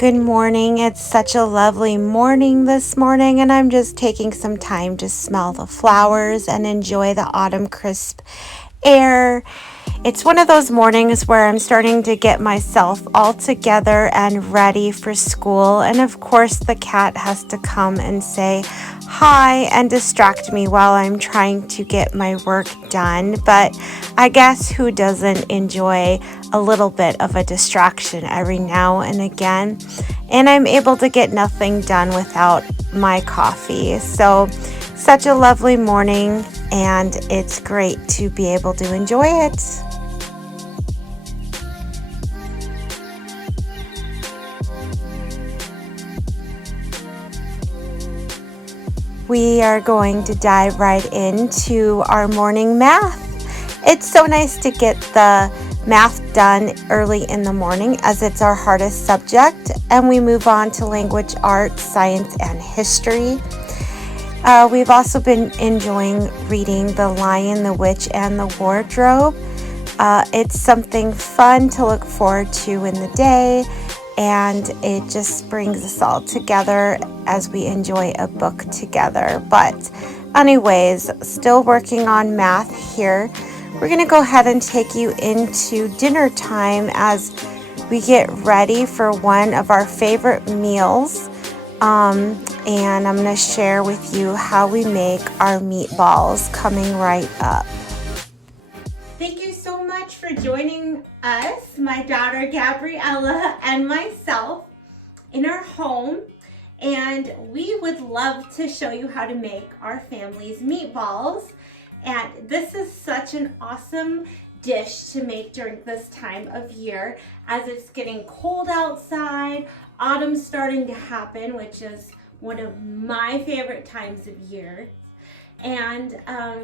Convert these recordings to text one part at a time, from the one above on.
Good morning. It's such a lovely morning this morning, and I'm just taking some time to smell the flowers and enjoy the autumn crisp air. It's one of those mornings where I'm starting to get myself all together and ready for school. And of course, the cat has to come and say hi and distract me while I'm trying to get my work done. But I guess who doesn't enjoy a little bit of a distraction every now and again? And I'm able to get nothing done without my coffee. So, such a lovely morning, and it's great to be able to enjoy it. We are going to dive right into our morning math. It's so nice to get the math done early in the morning as it's our hardest subject, and we move on to language arts, science, and history. We've also been enjoying reading The Lion, the Witch, and the Wardrobe. It's something fun to look forward to in the day, and it just brings us all together as we enjoy a book together. But anyways, still working on math here. We're going to go ahead and take you into dinner time as we get ready for one of our favorite meals. And I'm going to share with you how we make our meatballs coming right up. Thank you so much for joining us, my daughter Gabriella and myself, in our home. And we would love to show you how to make our family's meatballs. And this is such an awesome dish to make during this time of year as it's getting cold outside, autumn's starting to happen, which is one of my favorite times of year. And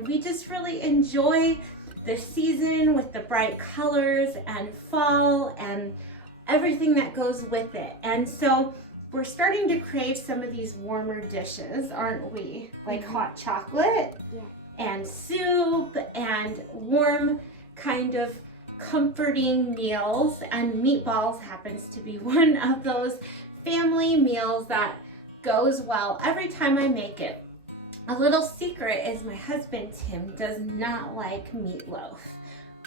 we just really enjoy the season with the bright colors and fall and everything that goes with it. And so we're starting to crave some of these warmer dishes, aren't we? Like hot chocolate and soup and warm kind of comforting meals. And meatballs happens to be one of those family meals that goes well every time I make it. A little secret is my husband, Tim, does not like meatloaf,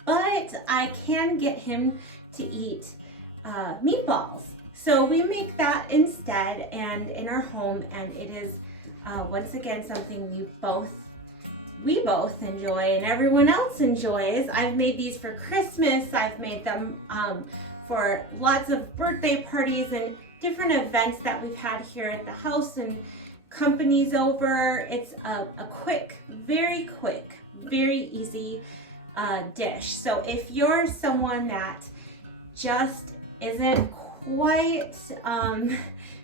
but I can get him to eat meatballs. So we make that instead and in our home, and it is once again something we both enjoy and everyone else enjoys. I've made these for Christmas. I've made them for lots of birthday parties and different events that we've had here at the house and companies over. It's a quick, very easy dish. So if you're someone that just isn't quite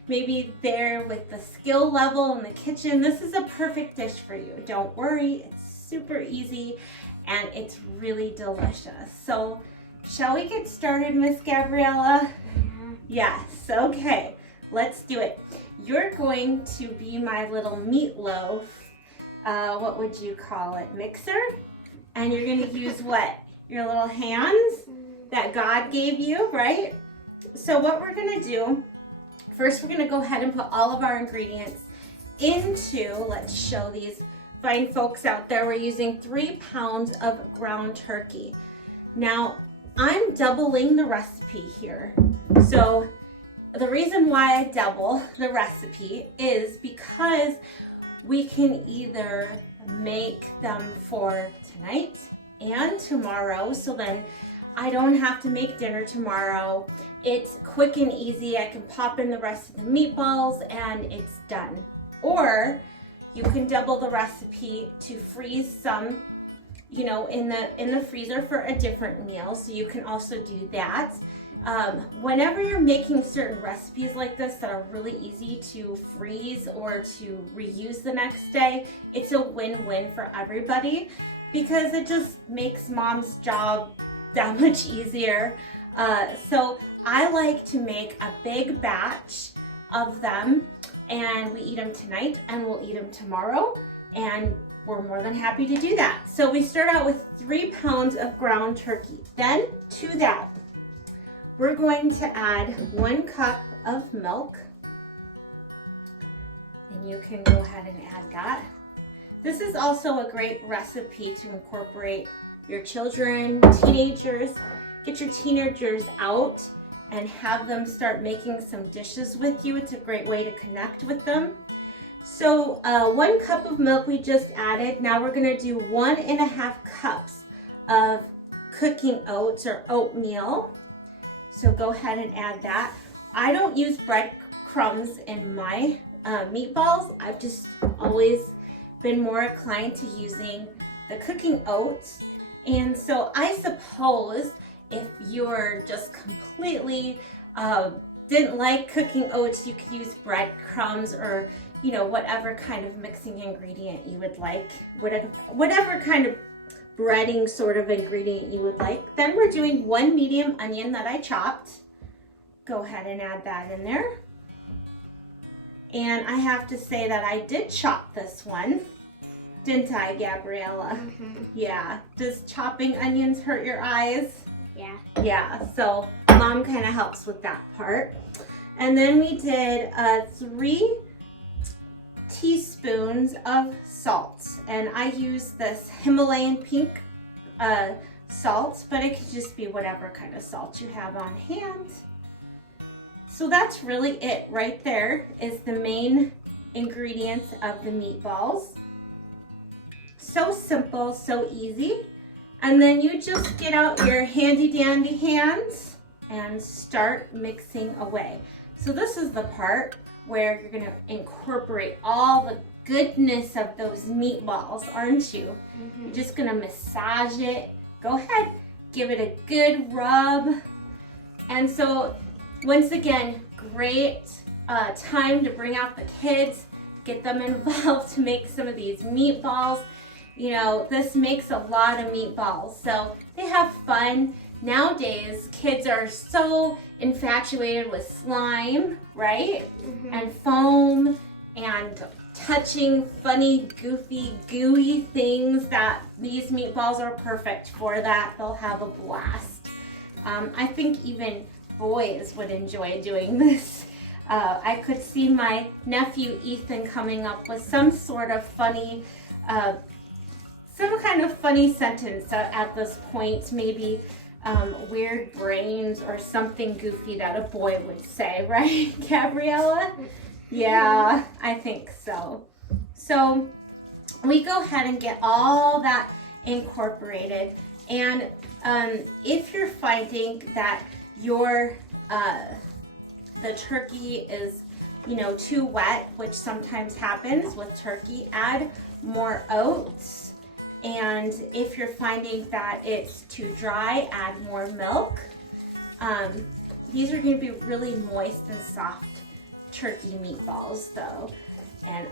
maybe there with the skill level in the kitchen, this is a perfect dish for you. Don't worry, it's super easy and it's really delicious. So shall we get started, Miss Gabriella? Yes, okay, let's do it. You're going to be my little meatloaf, what would you call it, mixer? And you're going to use what? Your little hands that God gave you, right? So what we're going to do, first we're going to go ahead and put all of our ingredients into, let's show these fine folks out there, we're using 3 pounds of ground turkey. Now, I'm doubling the recipe here. So the reason why I double the recipe is because we can either make them for tonight and tomorrow, so then I don't have to make dinner tomorrow. It's quick and easy. I can pop in the rest of the meatballs and it's done. Or you can double the recipe to freeze some, you know, in the freezer for a different meal. So you can also do that. Whenever you're making certain recipes like this that are really easy to freeze or to reuse the next day, it's a win-win for everybody because it just makes mom's job that much easier. So I like to make a big batch of them, and we eat them tonight and we'll eat them tomorrow, and we're more than happy to do that. So we start out with 3 pounds of ground turkey. Then to that, we're going to add 1 cup of milk. And you can go ahead and add that. This is also a great recipe to incorporate your children, teenagers. Get your teenagers out and have them start making some dishes with you. It's a great way to connect with them. So 1 cup of milk we just added. Now we're gonna do 1.5 cups of cooking oats or oatmeal. So go ahead and add that. I don't use breadcrumbs in my meatballs. I've just always been more inclined to using the cooking oats. And so I suppose if you're just completely didn't like cooking oats, you could use breadcrumbs or, you know, whatever kind of mixing ingredient you would like, whatever kind of breading sort of ingredient you would like. Then we're doing 1 medium onion that I chopped. Go ahead and add that in there. And I have to say that I did chop this one, didn't I, Gabriella? Mm-hmm. Yeah. Does chopping onions hurt your eyes? Yeah. Yeah, so Mom kind of helps with that part. And then we did 3 teaspoons of salt. And I use this Himalayan pink salt, but it could just be whatever kind of salt you have on hand. So that's really it right there, is the main ingredients of the meatballs. So simple, so easy. And then you just get out your handy dandy hands and start mixing away. So this is the part where you're gonna incorporate all the goodness of those meatballs, aren't you? Mm-hmm. You're just gonna massage it. Go ahead, give it a good rub. And so once again, great time to bring out the kids, get them involved to make some of these meatballs. You know, this makes a lot of meatballs, so they have fun. Nowadays, kids are so infatuated with slime, right? Mm-hmm. And foam and touching funny, goofy, gooey things, that these meatballs are perfect for that. They'll have a blast. I think even boys would enjoy doing this. I could see my nephew Ethan coming up with some sort of funny, some kind of funny sentence at this point, maybe weird brains or something goofy that a boy would say, right, Gabriella? Yeah, I think so. So we go ahead and get all that incorporated. And if you're finding that your the turkey is, you know, too wet, which sometimes happens with turkey, add more oats. And if you're finding that it's too dry, add more milk. These are going to be really moist and soft turkey meatballs though. And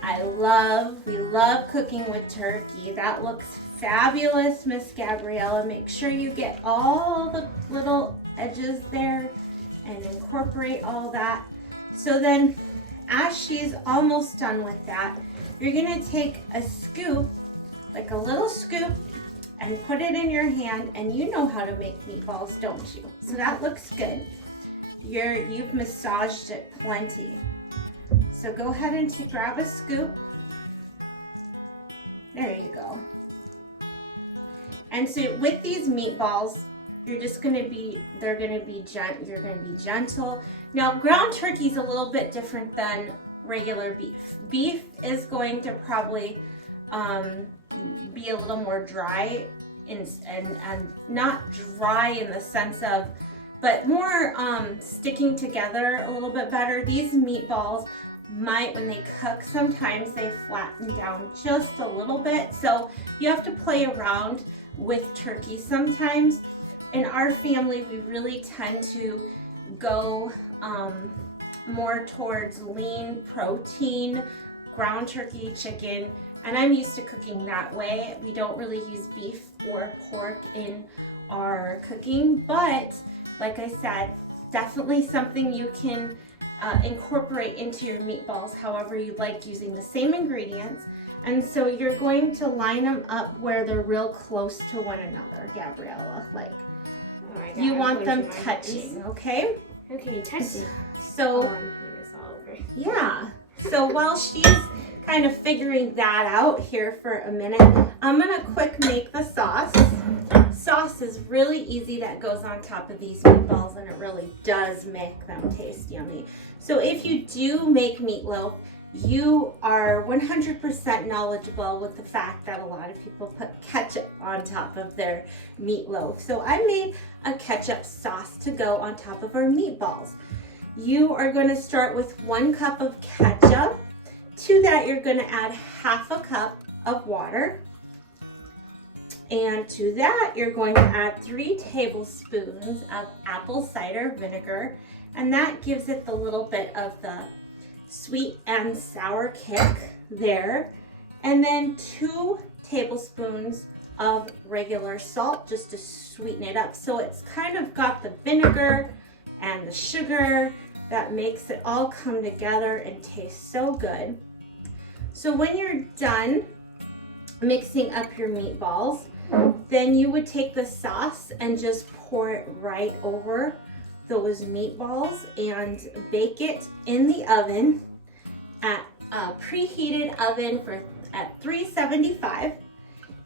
we love cooking with turkey. That looks fabulous, Miss Gabriella. Make sure you get all the little edges there and incorporate all that. So then as she's almost done with that, you're going to take a scoop, like a little scoop, and put it in your hand. And you know how to make meatballs, don't you? So that looks good. You've massaged it plenty. So go ahead and grab a scoop. There you go. And so with these meatballs, you're gonna be gentle. Now, ground turkey is a little bit different than regular beef. Beef is going to probably be a little more dry and not dry in the sense of, but more sticking together a little bit better. These meatballs might, when they cook, sometimes they flatten down just a little bit. So you have to play around with turkey sometimes. In our family, we really tend to go more towards lean protein, ground turkey, chicken, and I'm used to cooking that way. We don't really use beef or pork in our cooking, but like I said, definitely something you can incorporate into your meatballs however you like, using the same ingredients. And so you're going to line them up where they're real close to one another, Gabriella, like Oh my God, you want them touching, okay? Okay, touching. So, all over. yeah. So while she's kind of figuring that out here for a minute, I'm gonna quick make the sauce. Sauce is really easy that goes on top of these meatballs, and it really does make them taste yummy. So if you do make meatloaf, you are 100% knowledgeable with the fact that a lot of people put ketchup on top of their meatloaf. So I made a ketchup sauce to go on top of our meatballs. You are going to start with 1 cup of ketchup. To that, you're going to add half a cup of water. And to that, you're going to add 3 tablespoons of apple cider vinegar. And that gives it the little bit of the sweet and sour kick there. And then 2 tablespoons of regular salt just to sweeten it up. So it's kind of got the vinegar and the sugar that makes it all come together and taste so good. So when you're done mixing up your meatballs, then you would take the sauce and just pour it right over those meatballs and bake it in the oven at a preheated oven at 375.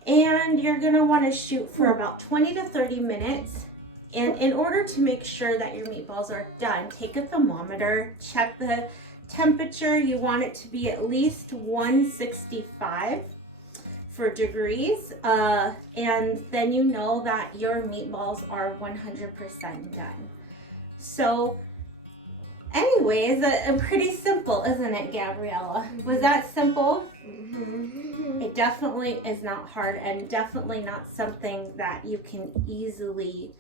And you're gonna wanna shoot for about 20 to 30 minutes. And in order to make sure that your meatballs are done, take a thermometer, check the temperature. You want it to be at least 165 for degrees. And then you know that your meatballs are 100% done. So anyways, pretty simple, isn't it, Gabriella? Was that simple? Mm-hmm. It definitely is not hard, and definitely not something that you can easily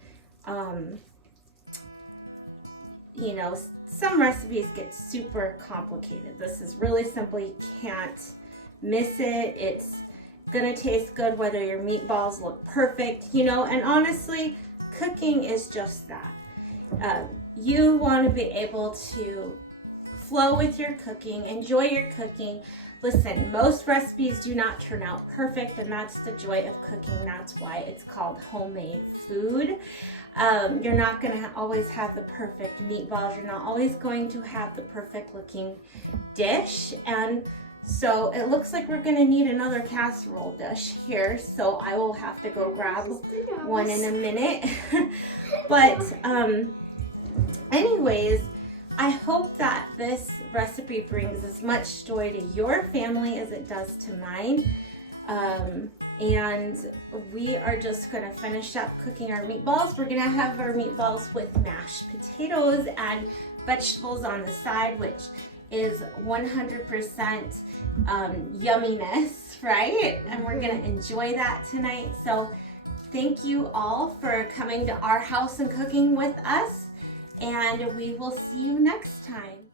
you know, some recipes get super complicated. This is really simple. You can't miss it. It's gonna taste good whether your meatballs look perfect, you know, and honestly, cooking is just that. You want to be able to flow with your cooking, enjoy your cooking. Listen, most recipes do not turn out perfect, and that's the joy of cooking. That's why it's called homemade food. You're not going to always have the perfect meatballs. You're not always going to have the perfect looking dish. And so it looks like we're going to need another casserole dish here. So I will have to go grab one in a minute. But anyways, I hope that this recipe brings as much joy to your family as it does to mine. And we are just gonna finish up cooking our meatballs. We're gonna have our meatballs with mashed potatoes and vegetables on the side, which is 100% yumminess, right? And we're gonna enjoy that tonight. So thank you all for coming to our house and cooking with us. And we will see you next time.